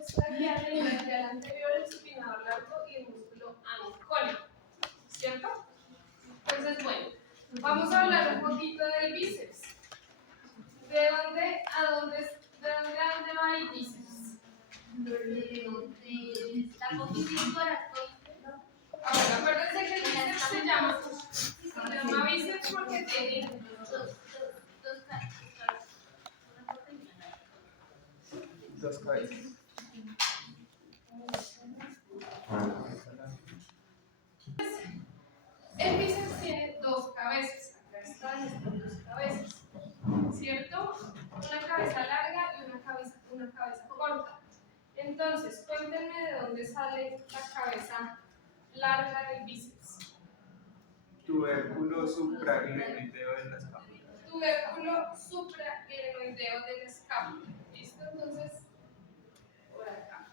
extraquial, el braquial anterior, el supinador largo y el músculo ancólico, ¿cierto? Entonces, bueno, vamos a hablar un poquito del bíceps. ¿De dónde a dónde va el bíceps? De la posición corazoide. Ahora, acuérdense que el bíceps se llama bíceps porque tiene dos cabezas. El bíceps tiene dos cabezas. Acá están estas dos cabezas, ¿cierto? Una cabeza larga y una cabeza corta. Entonces, cuéntenme de dónde sale la cabeza larga del bíceps. Tubérculo supraglenoideo de la escápula. Tubérculo supraglenoideo de la escápula. ¿Listo? Entonces, por acá.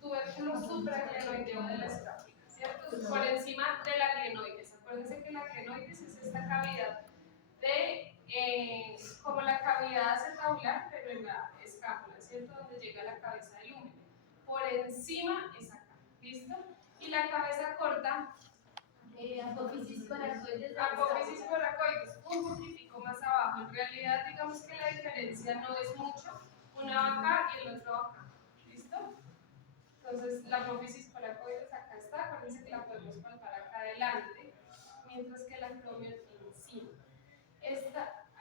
Tubérculo supraglenoideo de la escápula, ¿cierto? Por encima de la glenoides. Acuérdense que la glenoides es esta cavidad como la cavidad acetabular, pero en la escápula, ¿cierto? Donde llega la cabeza del húmero. Por encima es acá, ¿listo? Y la cabeza corta, Apófisis corazoides. apófisis coracoides, un poquitico más abajo. En realidad, digamos que la diferencia no es mucho. Una va acá y el otro va acá, ¿listo? Entonces, la apófisis coracoides acá está, acuérdense que la podemos palpar acá adelante, mientras que la acromio aquí encima.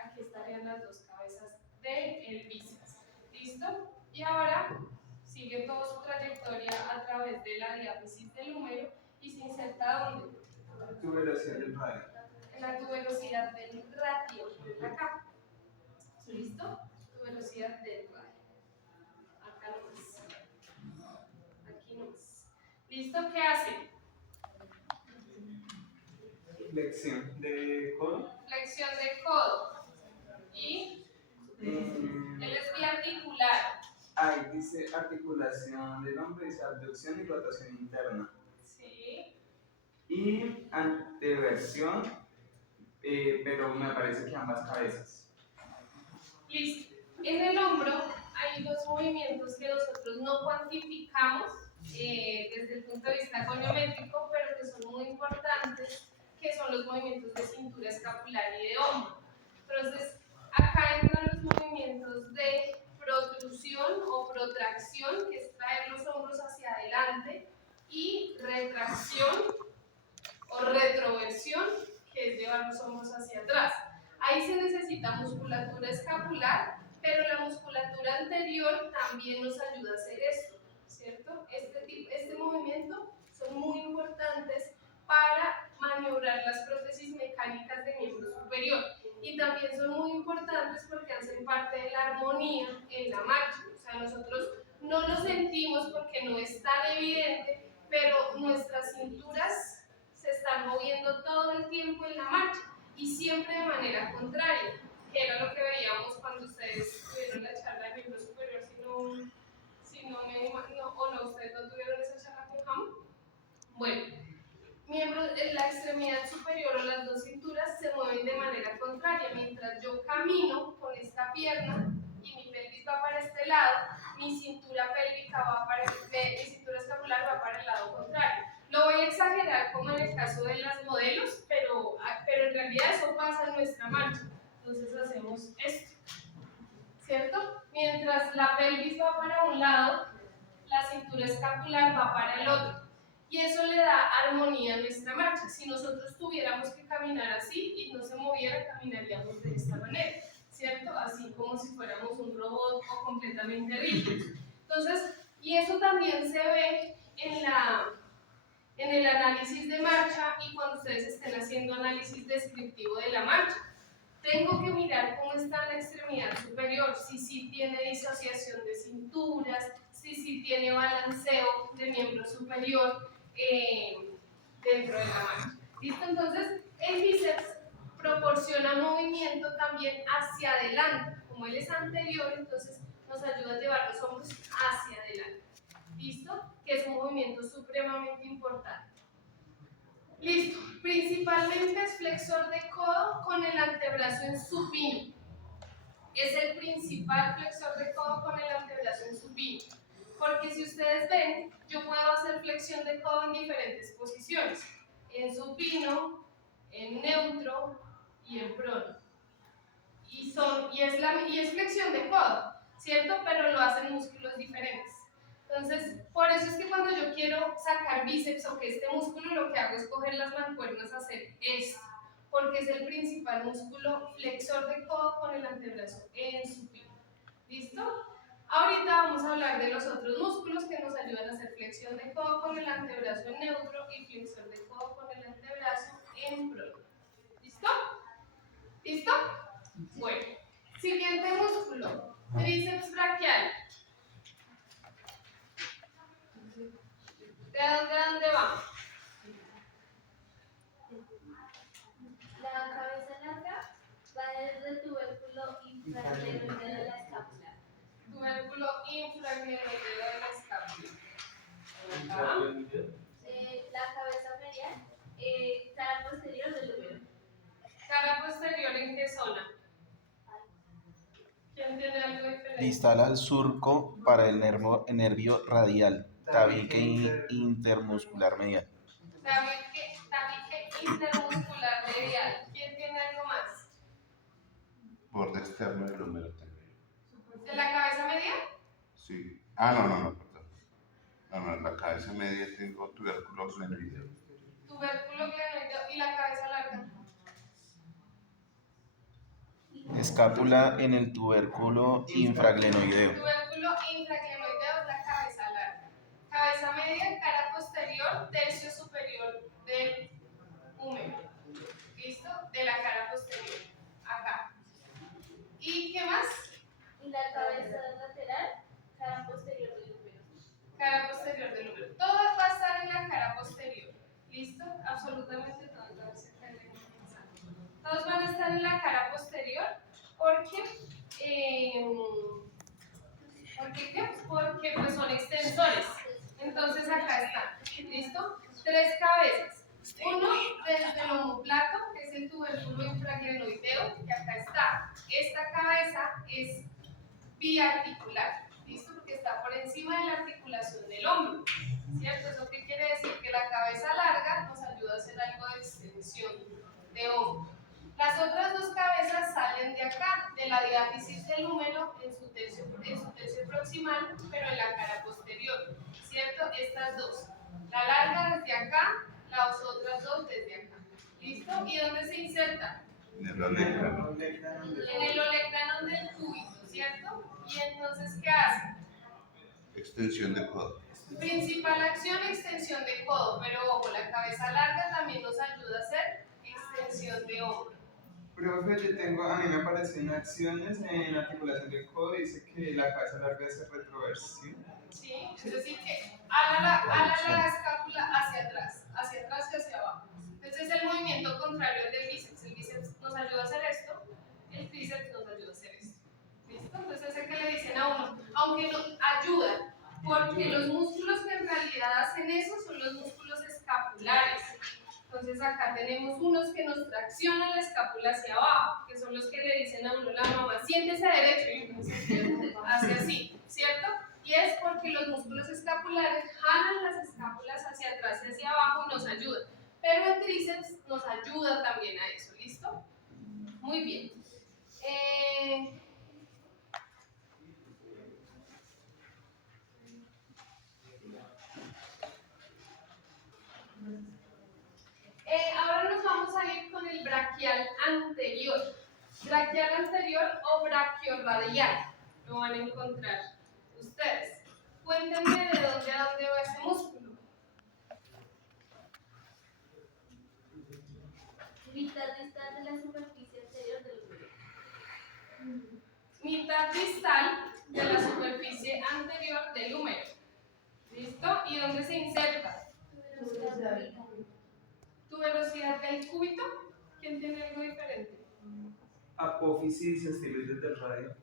Aquí estarían las dos cabezas del bíceps. ¿Listo? Y ahora sigue toda su trayectoria a través de la diáfisis del húmero y se inserta ¿dónde? Tuberosidad del radio. En la tuberosidad del radio, acá. ¿Listo? Tuberosidad del radio. Acá nomás. Aquí nomás. ¿Listo? ¿Qué hace? Flexión de codo. Flexión de codo. Y él es biarticular. Ahí dice articulación del hombro, dice abducción y rotación interna. Sí. Y anteversión, pero me parece que ambas cabezas. Listo. En el hombro hay dos movimientos que nosotros no cuantificamos desde el punto de vista goniométrico, pero que son muy importantes, que son los movimientos de cintura escapular y de hombro. Entonces, acá entran los movimientos de protrusión o protracción, que es traer los hombros hacia adelante, y retracción o retroversión, que es llevar los hombros hacia atrás. Ahí se necesita musculatura escapular, pero la musculatura anterior también nos ayuda a hacer esto, ¿cierto? Este movimiento son muy importantes para maniobrar las prótesis mecánicas de miembro superior y también son muy importantes porque hacen parte de la armonía en la marcha. O sea, nosotros no lo sentimos porque no es tan evidente, pero nuestras cinturas se están moviendo todo el tiempo en la marcha y siempre de manera contraria, que era lo que veíamos cuando ustedes tuvieron la charla de miembro superior, o no, ustedes no tuvieron esa charla con Ham. Bueno, la extremidad superior o las dos cinturas se mueven de manera contraria. Mientras yo camino con esta pierna y mi pelvis va para este lado, mi cintura pélvica mi cintura escapular va para el lado contrario. Lo voy a exagerar como en el caso de las modelos, pero en realidad eso pasa en nuestra marcha. Entonces hacemos esto, ¿cierto? Mientras la pelvis va para un lado, la cintura escapular va para el otro. Y eso le da armonía a nuestra marcha. Si nosotros tuviéramos que caminar así y no se moviera, caminaríamos de esta manera, ¿cierto? Así como si fuéramos un robot o completamente rígidos. Entonces, y eso también se ve en el análisis de marcha y cuando ustedes estén haciendo análisis descriptivo de la marcha. Tengo que mirar cómo está la extremidad superior, si sí tiene disociación de cinturas, si sí tiene balanceo de miembro superior dentro de la marcha. ¿Listo? Entonces, el bíceps proporciona movimiento también hacia adelante. Como él es anterior, entonces nos ayuda a llevar los hombros hacia adelante. ¿Listo? Que es un movimiento supremamente importante. Listo. Principalmente es flexor de codo con el antebrazo en supino. Es el principal flexor de codo con el antebrazo en supino. Porque si ustedes ven, yo puedo hacer flexión de codo en diferentes posiciones. En supino, en neutro y en prono. Y es flexión de codo, ¿cierto? Pero lo hacen músculos diferentes. Entonces, por eso es que cuando yo quiero sacar bíceps o que este músculo, lo que hago es coger las mancuernas a hacer esto, porque es el principal músculo flexor de codo con el antebrazo en supino. ¿Listo? Ahorita vamos a hablar de los otros músculos que nos ayudan a hacer flexión de codo con el antebrazo en neutro y flexión de codo con el antebrazo en prono. ¿Listo? ¿Listo? Bueno, siguiente músculo, tríceps braquial. ¿De dónde a dónde vamos? La cabeza larga va desde el tubérculo infraglenuideo de la escápula. Tubérculo infraglenuideo de la escápula. Acá. La cabeza medial, cara posterior del húmero. Cara posterior, ¿en qué zona? ¿Quién tiene algo diferente? Distal al surco para el nervio radial, tabique intermuscular medial. Tabique intermuscular medial. ¿Quién tiene algo más? Borde externo del húmero también. ¿De la cabeza media? Sí. No, perdón. No, en la cabeza media tengo tubérculo glenoideo. Tubérculo glenoideo y la cabeza larga. Escápula en el tubérculo infraglenoideo. Tubérculo infraglenoideo es la cabeza larga. Cabeza media, cara posterior, tercio superior del húmero. ¿Listo? De la cara posterior. Acá. ¿Y qué más? Y la cabeza lateral, cara posterior del húmero. Cara posterior del húmero. Todo va a estar en la cara posterior. ¿Listo? Absolutamente todo. Todos van a estar en la cara posterior porque porque pues son extensores. Entonces acá está, ¿listo? Tres cabezas. Uno desde el omóplato, que es el tubérculo infraglenoideo, que acá está. Esta cabeza es biarticular, ¿listo? Porque está por encima de la articulación del hombro, ¿cierto? ¿Eso qué quiere decir? Que la cabeza larga nos ayuda a hacer algo de extensión de hombro. Las otras dos cabezas salen de acá, de la diáfisis del húmero en su tercio proximal, pero en la cara posterior, ¿cierto? Estas dos. La larga desde acá, las otras dos desde acá. ¿Listo? ¿Y dónde se insertan? En el olecrano. En el olecranon del cúbito, ¿cierto? ¿Y entonces qué hace? Extensión de codo. Principal acción, extensión de codo, pero ojo, la cabeza larga también nos ayuda a hacer extensión de hombro. Profe, a mí me aparecen acciones en articulación del codo, dice que la cabeza larga es retroversión. ¿Sí? Es decir, que ala la escápula hacia atrás y hacia abajo. Entonces es el movimiento contrario al del bíceps. El bíceps nos ayuda a hacer esto, el tríceps nos ayuda a hacer esto. ¿Listo? Entonces es el que le dicen a uno, aunque nos ayuda, porque los músculos que en realidad hacen eso son los músculos escapulares. Entonces acá tenemos unos que nos traccionan la escápula hacia abajo, que son los que le dicen a uno la mamá, siéntese derecho, y uno hace así, ¿cierto? Y es porque los músculos escapulares jalan las escápulas hacia atrás y hacia abajo y nos ayudan. Pero el tríceps nos ayuda también a eso, ¿listo? Muy bien. Ahora nos vamos a ir con el braquial anterior. Braquial anterior o braquiorradial. Lo van a encontrar ustedes. Cuéntenme de dónde a dónde va ese músculo. Mitad distal de la superficie anterior del húmero. Mitad distal de la superficie anterior del húmero. ¿Listo? ¿Y dónde se inserta? Tuberosidad del cúbito. ¿Quién tiene algo diferente? Apófisis estiloides del radio.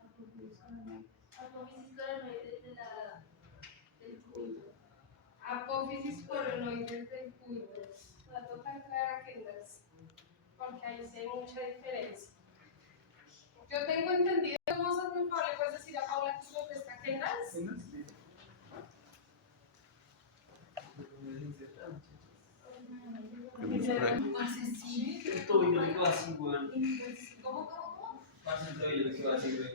Apófisis coronoides del cúbito. Apófisis coronoides del cúbito. Va a tocar clara que porque ahí sí hay mucha diferencia. Yo tengo entendido, vamos a por favor, le puedes decir a Paula que su está Kendall. El tobillo me quedó así, weón. ¿Cómo? Parce, el tobillo me quedó así, weón.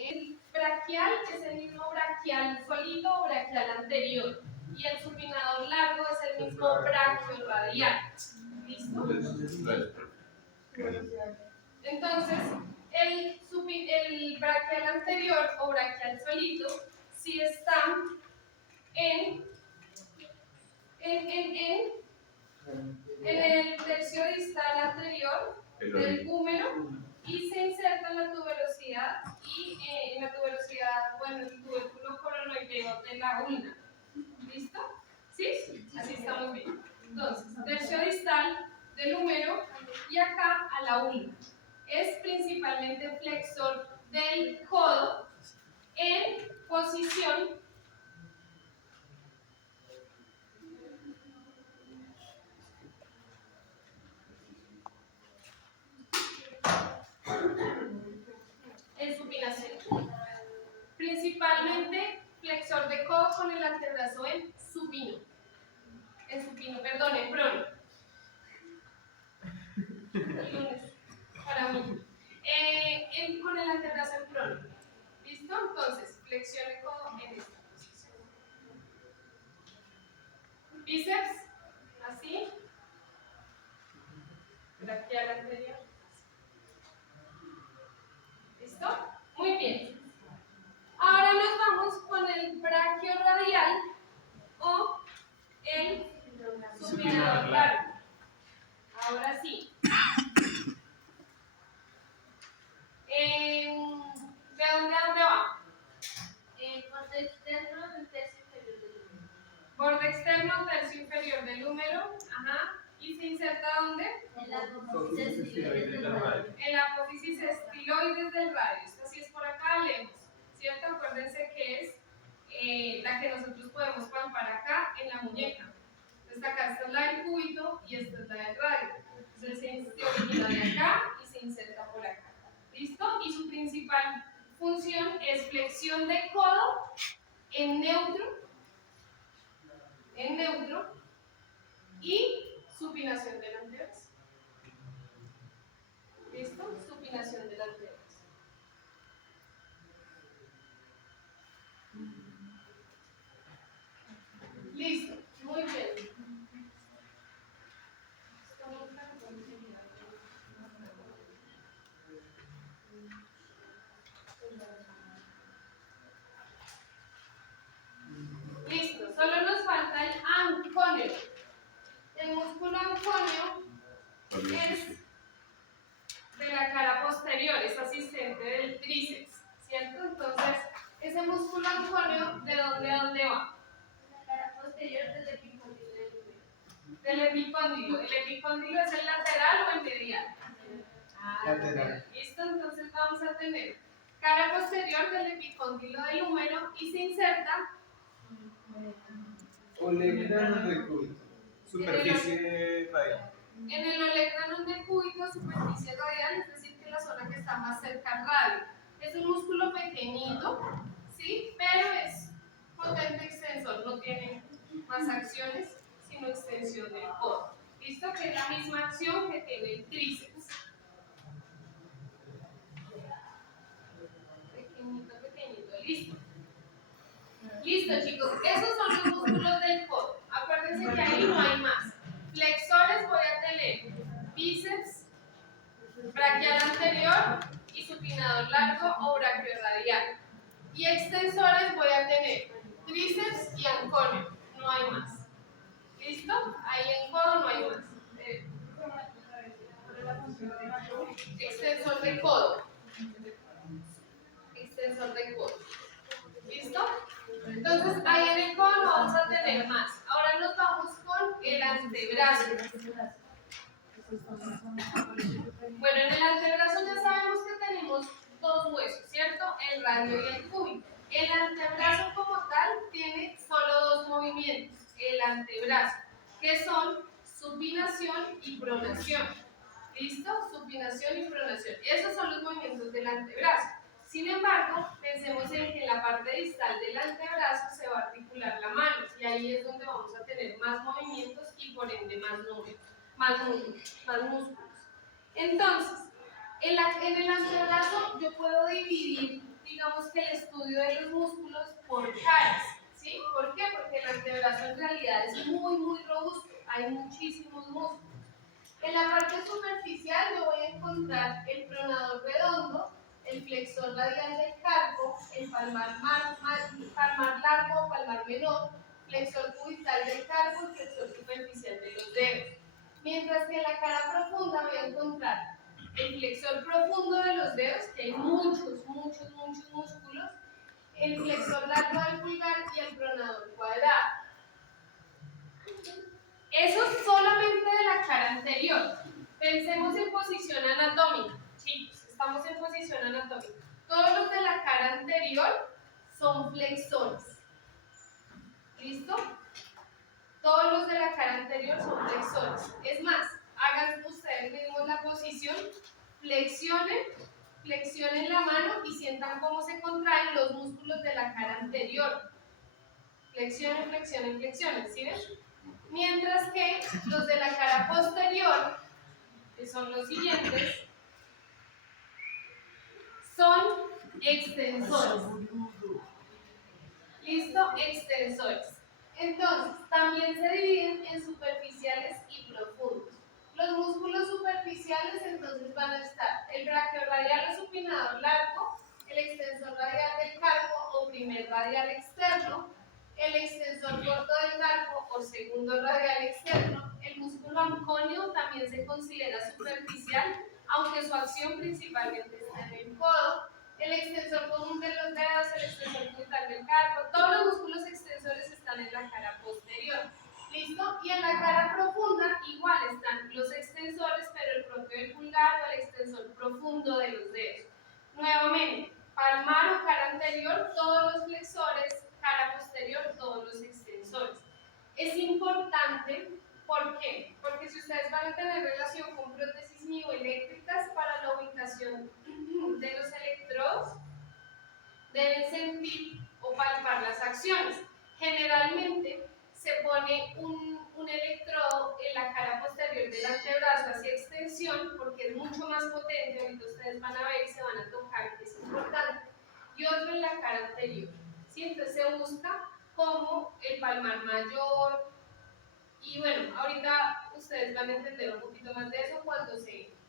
El braquial es el mismo braquial solito o braquial anterior. Y el supinador largo es el mismo braquio radial. ¿Listo? Entonces, el braquial anterior o braquial solito si está en el tercio distal anterior del húmero y se inserta en la tuberosidad bueno, el tubérculo coronoideo de la ulna. ¿Listo? ¿Sí? Así estamos bien. Entonces, tercio distal del húmero y acá a la ulna. Es principalmente flexor del codo en posición en supinación. Principalmente flexor de codo con el antebrazo en supino. En prono. El lunes, para mí. Con el antebrazo en prono. ¿Listo? Entonces, flexión de codo en esta posición. Bíceps, así. Braquial anterior. ¿Listo? Muy bien. Ahora nos vamos con el braquio radial o el supinador largo. Ahora sí. ¿De dónde a dónde va? Borde externo del tercio inferior del húmero. Borde externo, tercio inferior del húmero. Ajá. ¿Y se inserta dónde? En la apófisis estiloides del radio. En la apófisis estiloides del radio. Esto sí es por acá lejos. ¿Cierto? Acuérdense que es la que nosotros podemos palpar acá en la muñeca. Entonces acá esta es la del cúbito y esta es la del radio. Entonces se origina de acá y se inserta por acá. ¿Listo? Y su principal función es flexión de codo en neutro y supinación del antebrazo. ¿Listo? Supinación del antebrazo. Listo, muy bien. Listo, solo nos falta el anconio. El músculo anconio es de la cara posterior, es asistente del tríceps, ¿cierto? Entonces, ese músculo anconio, ¿de dónde a dónde va? La cara posterior del epicóndilo del húmero. Del epicóndilo. ¿El epicóndilo es el lateral o el medial? Lateral. ¿Listo? Entonces vamos a tener cara posterior del epicóndilo del húmero y se inserta Olecranon del cúbito. Superficie radial. en el olecranon del cúbito, superficie radial, es decir, que la zona que está más cerca al radio. Es un músculo pequeñito, ¿sí? Pero es potente extensor, no tiene más acciones, sino extensión del codo. ¿Listo? Que es la misma acción que tiene el tríceps. Pequeñito, listo. Listo, chicos, esos son los músculos del codo. Acuérdense que ahí no hay más. Flexores voy a tener bíceps, braquial anterior y supinador largo o braquio radial. Y extensores voy a tener tríceps y anconio. No hay más. ¿Listo? Ahí en codo no hay más. Extensor de codo. Extensor de codo. ¿Listo? Entonces, ahí en el codo no vamos a tener más. Ahora nos vamos con el antebrazo. Bueno, en el antebrazo ya sabemos que tenemos dos huesos, ¿cierto? El radio y el cúbito. El antebrazo como tal tiene solo dos movimientos, el antebrazo, que son supinación y pronación. ¿Listo? Supinación y pronación. Esos son los movimientos del antebrazo. Sin embargo, pensemos en que en la parte distal del antebrazo se va a articular la mano y ahí es donde vamos a tener más movimientos y por ende más músculos. Entonces, en el antebrazo yo puedo dividir, digamos que el estudio de los músculos por caras, ¿sí? ¿Por qué? Porque el antebrazo en realidad es muy robusto, hay muchísimos músculos. En la parte superficial yo voy a encontrar el pronador redondo, el flexor radial del carpo, el palmar largo o palmar menor, flexor cubital del carpo y flexor superficial de los dedos. Mientras que en la cara profunda voy a encontrar el flexor profundo de los dedos, que hay muchos músculos, el flexor largo del pulgar y el pronador cuadrado. Eso es solamente de la cara anterior. Pensemos en posición anatómica. Chicos, estamos en posición anatómica. Todos los de la cara anterior son flexores. ¿Listo? Todos los de la cara anterior son flexores. Es más, hagan ustedes mismos la posición, flexionen la mano y sientan cómo se contraen los músculos de la cara anterior. Flexionen, ¿sí ven? Mientras que los de la cara posterior, que son los siguientes, son extensores. ¿Listo? Extensores. Entonces, también se dividen en superficiales y profundos. Los músculos superficiales entonces van a estar el braquiorradial o supinador largo, el extensor radial del carpo o primer radial externo, el extensor corto del carpo o segundo radial externo. El músculo anconio también se considera superficial, aunque su acción principalmente está en el codo. El extensor común de los dedos, el extensor cubital del carpo, todos los músculos extensores están en la cara posterior. ¿Listo? Y en la cara profunda igual están los extensores, pero el propio del pulgar o el extensor profundo de los dedos. Nuevamente, palmar o cara anterior, todos los flexores, cara posterior, todos los extensores. Es importante, ¿por qué? Porque si ustedes van a tener relación con prótesis mioeléctricas para la ubicación de los electrodos, deben sentir o palpar las acciones. Generalmente se pone un electrodo en la cara posterior del antebrazo hacia extensión porque es mucho más potente, ahorita ustedes van a ver y se van a tocar, que es importante, y otro en la cara anterior. ¿Sí? Entonces se busca como el palmar mayor, y bueno, ahorita ustedes van a entender un poquito más de eso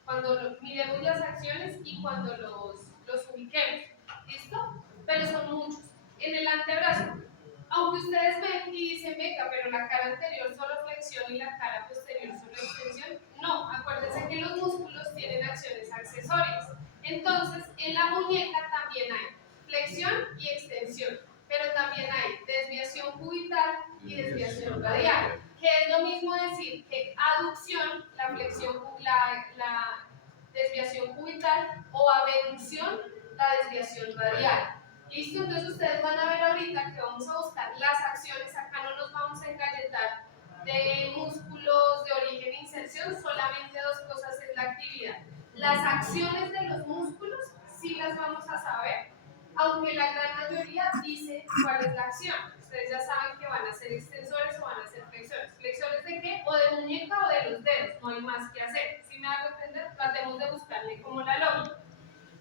cuando miremos las acciones y cuando los ubiquemos. ¿Listo? Pero son muchos. En el antebrazo, aunque ustedes ven y dicen, venga, pero la cara anterior solo flexión y la cara posterior solo extensión, no, acuérdense que los músculos tienen acciones accesorias. Entonces, en la muñeca también hay flexión y extensión, pero también hay desviación cubital y desviación radial, que es lo mismo decir que aducción, la flexión, la desviación cubital, o abducción, la desviación radial. ¿Listo? Entonces ustedes van a ver ahorita que vamos a buscar las acciones. Acá no nos vamos a engalletar de músculos de origen e inserción, solamente dos cosas es la actividad. Las acciones de los músculos sí las vamos a saber, aunque la gran mayoría dice cuál es la acción. Ustedes ya saben que van a ser extensores o van a ser flexores. ¿Flexores de qué? O de muñeca o de los dedos, no hay más que hacer. Si me hago entender, tratemos de buscarle como la lógica.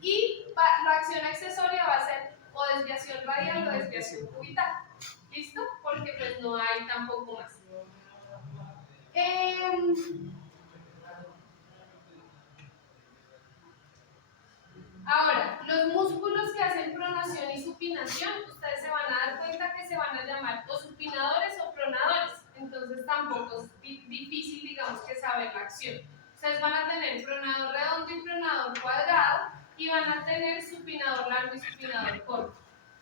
Y la acción accesoria va a ser o desviación radial o desviación cubital. ¿Listo? Porque pues no hay tampoco más. Ahora, los músculos que hacen pronación y supinación, ustedes se van a dar cuenta que se van a llamar o supinadores o pronadores. Entonces tampoco es difícil, digamos, que saber la acción. Ustedes van a tener pronador redondo y pronador cuadrado y van a tener supinador largo y supinador corto.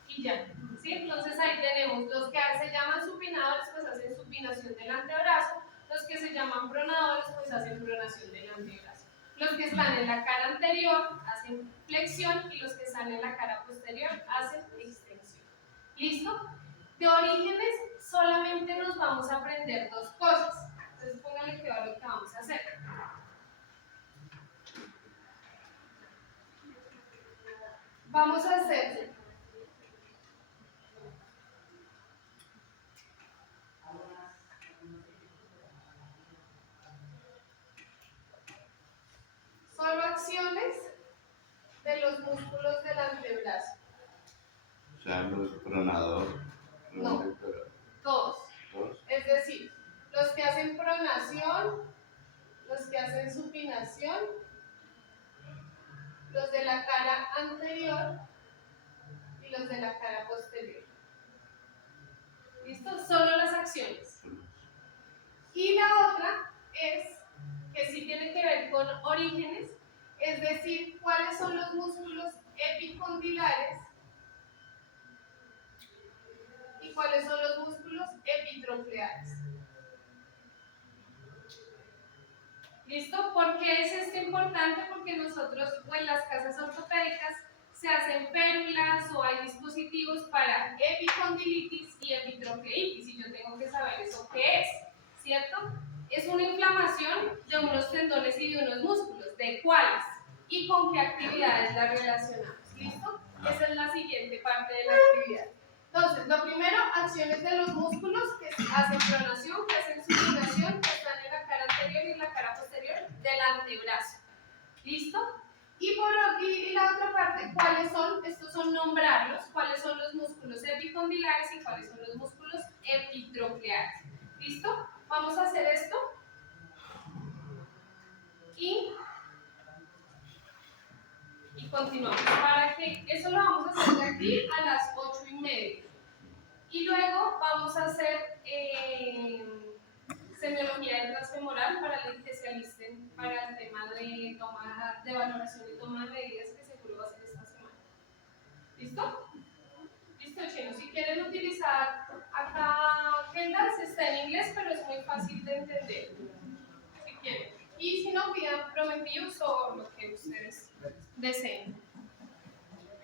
Y ya. ¿Sí? Entonces ahí tenemos los que se llaman supinadores, pues hacen supinación del antebrazo. Los que se llaman pronadores, pues hacen pronación del antebrazo. Los que están en la cara anterior hacen flexión y los que están en la cara posterior hacen extensión. ¿Listo? De orígenes solamente nos vamos a aprender dos cosas. Entonces póngale cuidado a lo que vamos a hacer. Vamos a hacer solo acciones de los músculos del antebrazo. O sea, los pronador. No. Todos. Todos. Es decir, los que hacen pronación, los que hacen supinación, los de la cara anterior y los de la cara posterior. ¿Listo? Solo las acciones. Y la otra es que sí tiene que ver con orígenes, es decir, cuáles son los músculos epicondilares y cuáles son los músculos epitroncleares. ¿Listo? ¿Por qué es esto importante? Porque nosotros o en las casas ortopédicas se hacen férulas o hay dispositivos para epicondilitis y epitroncleitis y yo tengo que saber eso qué es, ¿cierto? Es una inflamación de unos tendones y de unos músculos, ¿de cuáles? Y con qué actividades las relacionamos, ¿listo? Esa es la siguiente parte de la actividad. Entonces, lo primero, acciones de los músculos que hacen pronación, que hacen supinación, que están en la cara anterior y en la cara posterior del antebrazo. ¿Listo? Y la otra parte, ¿cuáles son? Estos son nombrarlos, cuáles son los músculos epicondilares y cuáles son los músculos epitroncleares. ¿Listo? Vamos a hacer esto. Y continuamos. Para que eso lo vamos a hacer de aquí a las 8:30. Y luego vamos a hacer semiología del transfemoral para el que se alisten para el tema de toma de valoración y toma de medidas que seguro va a ser esta semana. ¿Listo? Listo, Chino. Si quieren utilizar acá Kendall, está en inglés, pero es muy fácil de entender. Si quieren. Y si no, pidan Prometheus o lo que ustedes deseen.